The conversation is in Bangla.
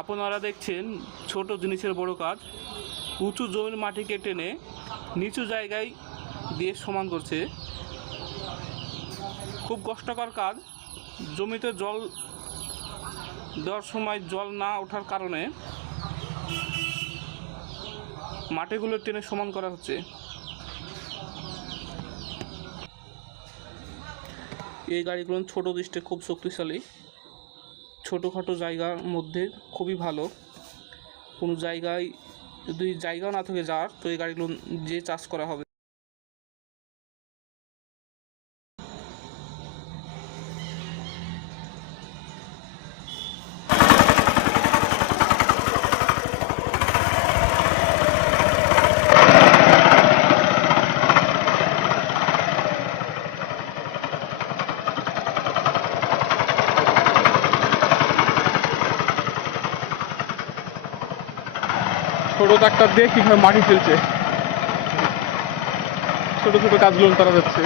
আপনারা দেখছেন ছোট জিনিসের বড় কাজ। উঁচু জমির মাটিকে টেনে নিচু জায়গায় দিয়ে সমান করছে। খুব কষ্টকর কাজ। জমিতে জল দেওয়ার সময় জল না ওঠার কারণে মাটিগুলো টেনে সমান করা হচ্ছে। এই গাড়িগুলো ছোট দৃষ্টে খুব শক্তিশালী। ছোটোখাটো জায়গার মধ্যে খুবই ভালো। কোনো জায়গায় যদি জায়গা না থাকে যার, তো এই গাড়িগুলো যে চাষ করা হবে। ছোট ট্রাক্টর দিয়ে কিভাবে মাটি ফেলছে, ছোট ছোট কাজগুলো তারা যাচ্ছে।